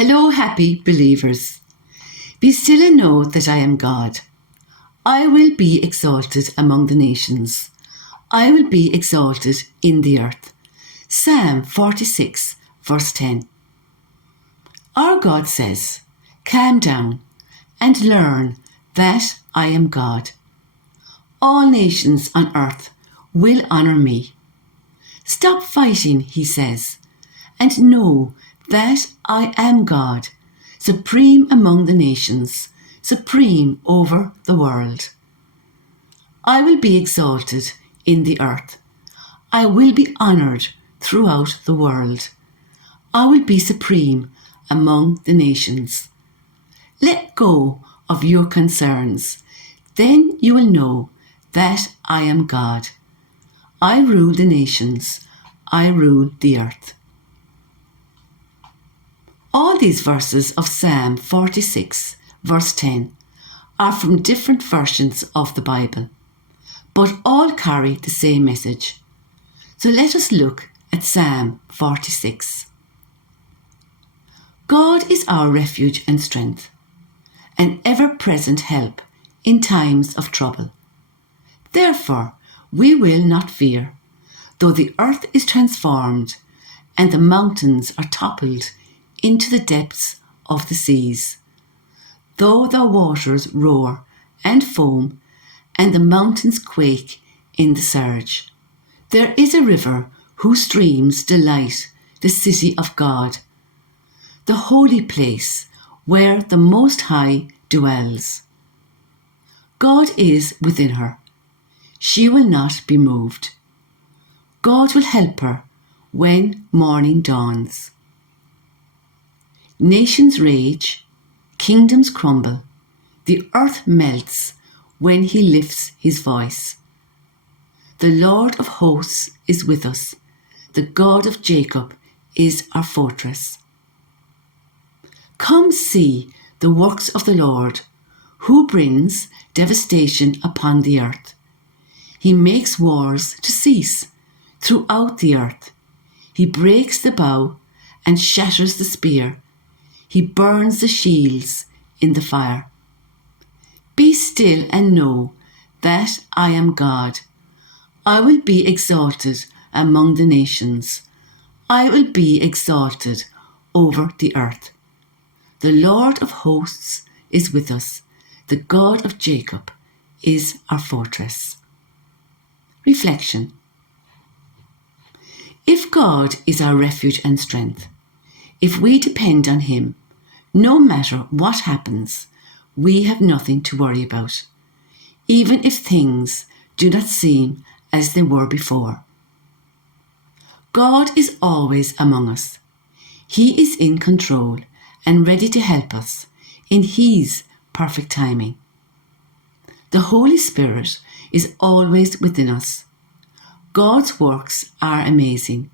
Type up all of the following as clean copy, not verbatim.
Hello, happy believers. Be still and know that I am God. I will be exalted among the nations. I will be exalted in the earth. Psalm 46, verse 10. Our God says, calm down and learn that I am God. All nations on earth will honour me. Stop fighting, he says, and know that I am God, supreme among the nations, supreme over the world. I will be exalted in the earth. I will be honoured throughout the world. I will be supreme among the nations. Let go of your concerns. Then you will know that I am God. I rule the nations. I rule the earth. All these verses of Psalm 46, verse 10, are from different versions of the Bible, but all carry the same message. So let us look at Psalm 46. God is our refuge and strength, an ever-present help in times of trouble. Therefore, we will not fear, though the earth is transformed and the mountains are toppled into the depths of the seas. Though the waters roar and foam, and the mountains quake in the surge, there is a river whose streams delight the city of God, the holy place where the Most High dwells. God is within her. She will not be moved. God will help her when morning dawns. Nations rage, kingdoms crumble, the earth melts when he lifts his voice. The Lord of hosts is with us, the God of Jacob is our fortress. Come see the works of the Lord, who brings devastation upon the earth. He makes wars to cease throughout the earth. He breaks the bow and shatters the spear. He burns the shields in the fire. Be still and know that I am God. I will be exalted among the nations. I will be exalted over the earth. The Lord of hosts is with us. The God of Jacob is our fortress. Reflection. If God is our refuge and strength, if we depend on him, no matter what happens, we have nothing to worry about, even if things do not seem as they were before. God is always among us. He is in control and ready to help us in his perfect timing. The Holy Spirit is always within us. God's works are amazing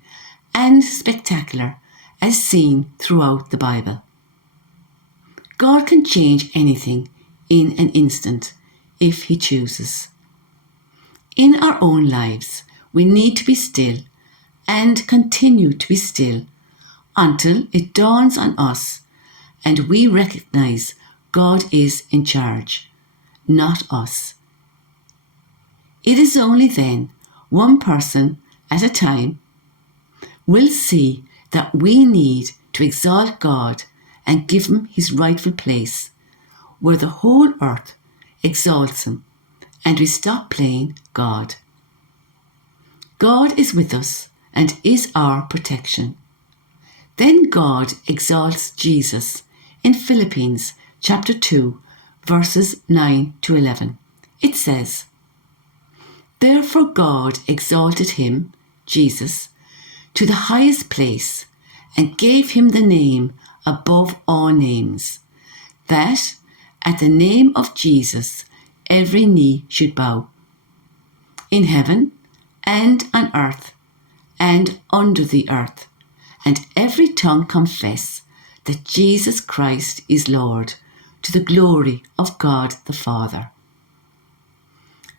and spectacular as seen throughout the Bible. God can change anything in an instant if he chooses. In our own lives, we need to be still and continue to be still until it dawns on us and we recognize God is in charge, not us. It is only then, one person at a time, will see that we need to exalt God and give him his rightful place, where the whole earth exalts him, and we stop playing God. God is with us and is our protection. Then God exalts Jesus in Philippians chapter 2, verses 9 to 11. It says, "Therefore God exalted him, Jesus, to the highest place and gave him the name above all names, that at the name of Jesus every knee should bow, in heaven and on earth and under the earth, and every tongue confess that Jesus Christ is Lord, to the glory of God the Father."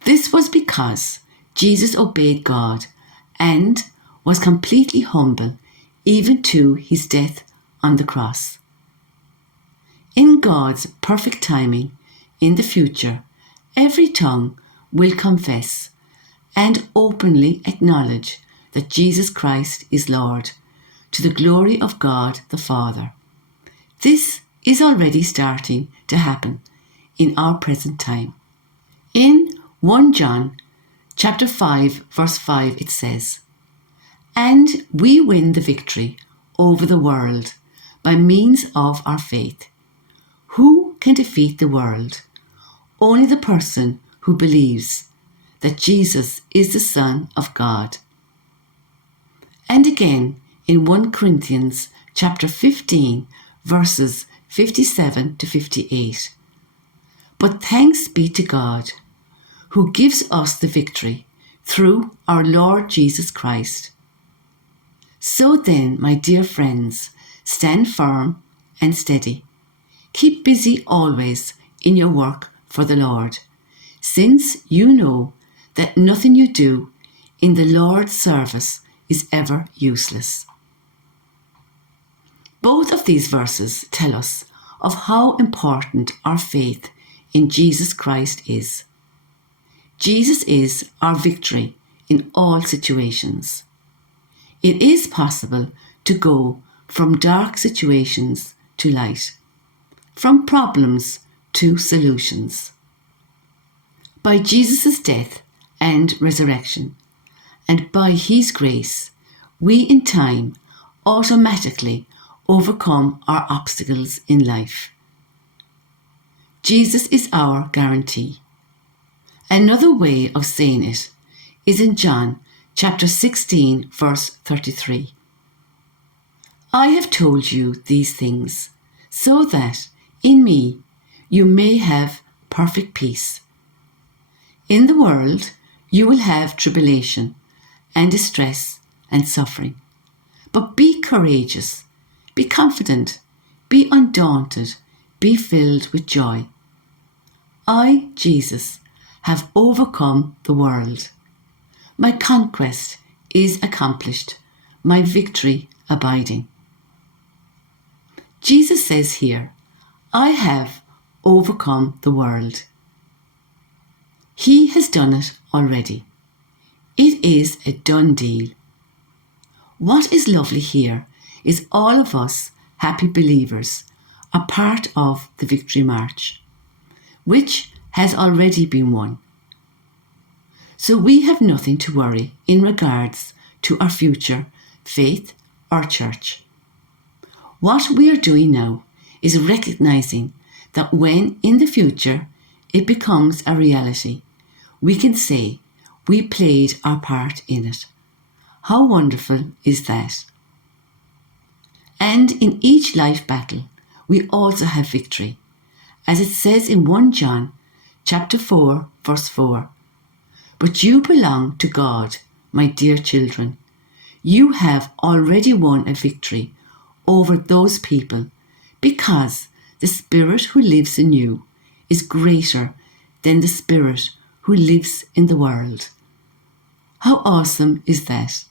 This was because Jesus obeyed God and was completely humble even to his death on the cross. In God's perfect timing, in the future, every tongue will confess and openly acknowledge that Jesus Christ is Lord, to the glory of God the Father. This is already starting to happen in our present time. In 1 John chapter 5, verse 5, it says, "And we win the victory over the world by means of our faith. Who can defeat the world? Only the person who believes that Jesus is the Son of God." And again in 1 Corinthians chapter 15, verses 57 to 58. "But thanks be to God, who gives us the victory through our Lord Jesus Christ. So then, my dear friends, stand firm and steady. Keep busy always in your work for the Lord, since you know that nothing you do in the Lord's service is ever useless." Both of these verses tell us of how important our faith in Jesus Christ is. Jesus is our victory in all situations. It is possible to go from dark situations to light, from problems to solutions. By Jesus' death and resurrection, and by his grace, we in time automatically overcome our obstacles in life. Jesus is our guarantee. Another way of saying it is in John chapter 16, verse 33. "I have told you these things, so that in me you may have perfect peace. In the world you will have tribulation and distress and suffering. But be courageous, be confident, be undaunted, be filled with joy. I, Jesus, have overcome the world. My conquest is accomplished, my victory abiding." Jesus says here, "I have overcome the world." He has done it already. It is a done deal. What is lovely here is all of us happy believers are part of the victory march, which has already been won. So we have nothing to worry in regards to our future, faith or church. What we are doing now is recognizing that when in the future it becomes a reality, we can say we played our part in it. How wonderful is that? And in each life battle, we also have victory, as it says in 1 John chapter 4, verse 4. "But you belong to God, my dear children. You have already won a victory over those people, because the Spirit who lives in you is greater than the spirit who lives in the world." How awesome is that?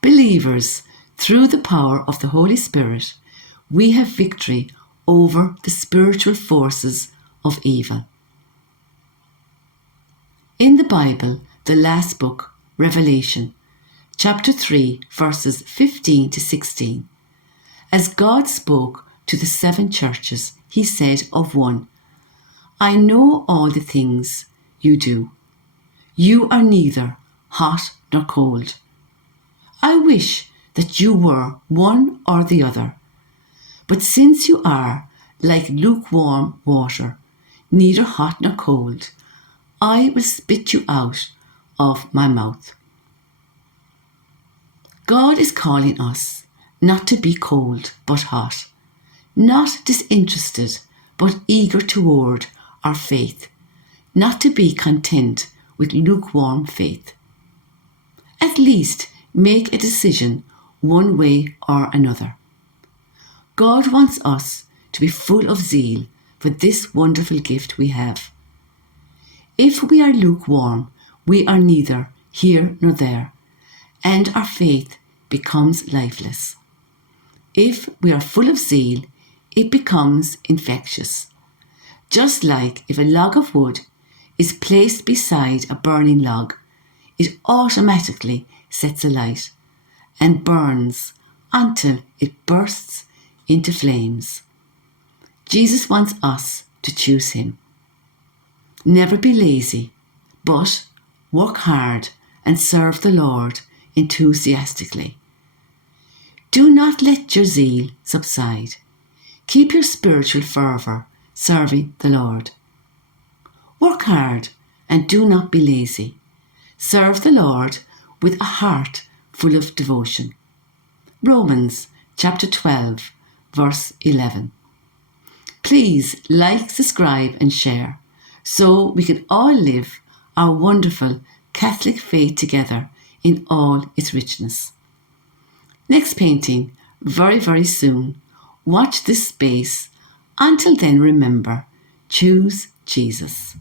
Believers, through the power of the Holy Spirit, we have victory over the spiritual forces of evil. In the Bible, the last book, Revelation, chapter 3, verses 15 to 16, as God spoke to the 7 churches, he said of one, "I know all the things you do. You are neither hot nor cold. I wish that you were one or the other. But since you are like lukewarm water, neither hot nor cold, I will spit you out of my mouth." God is calling us not to be cold but hot, not disinterested but eager toward our faith, not to be content with lukewarm faith. At least make a decision one way or another. God wants us to be full of zeal for this wonderful gift we have. If we are lukewarm, we are neither here nor there, and our faith becomes lifeless. If we are full of zeal, it becomes infectious. Just like if a log of wood is placed beside a burning log, it automatically sets alight and burns until it bursts into flames. Jesus wants us to choose him. Never be lazy, but work hard and serve the Lord enthusiastically. Do not let your zeal subside. Keep your spiritual fervour serving the Lord. Work hard and do not be lazy. Serve the Lord with a heart full of devotion. Romans chapter 12, verse 11. Please like, subscribe and share so we can all live our wonderful Catholic faith together in all its richness. Next painting, very, very soon. Watch this space. Until then, remember, choose Jesus.